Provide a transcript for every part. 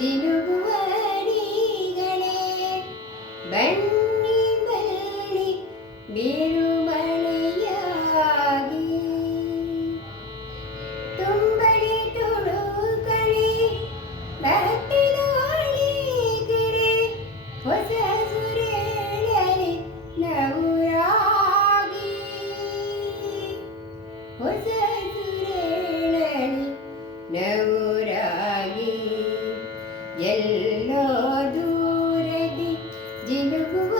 Dinu ಎಲ್ಲ ದೂರದಿ ಜಿನಗುವ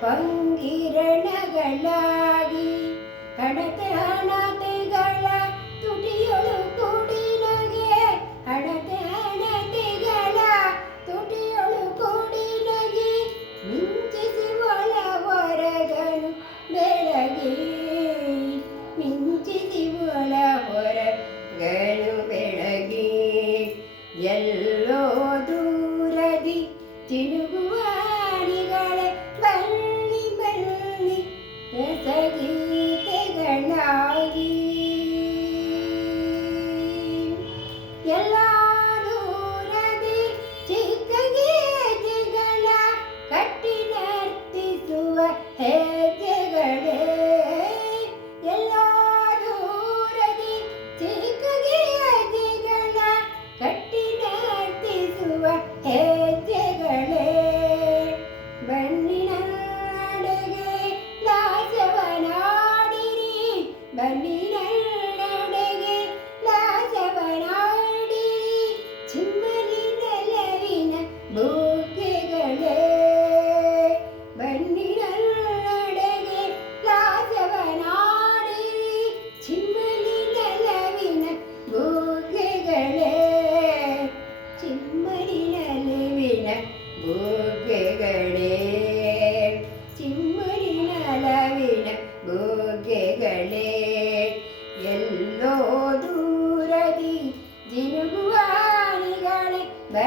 பங்கிரணகளாகி கடத்த அனாதைகள துடியோ ना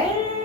Hey! Okay.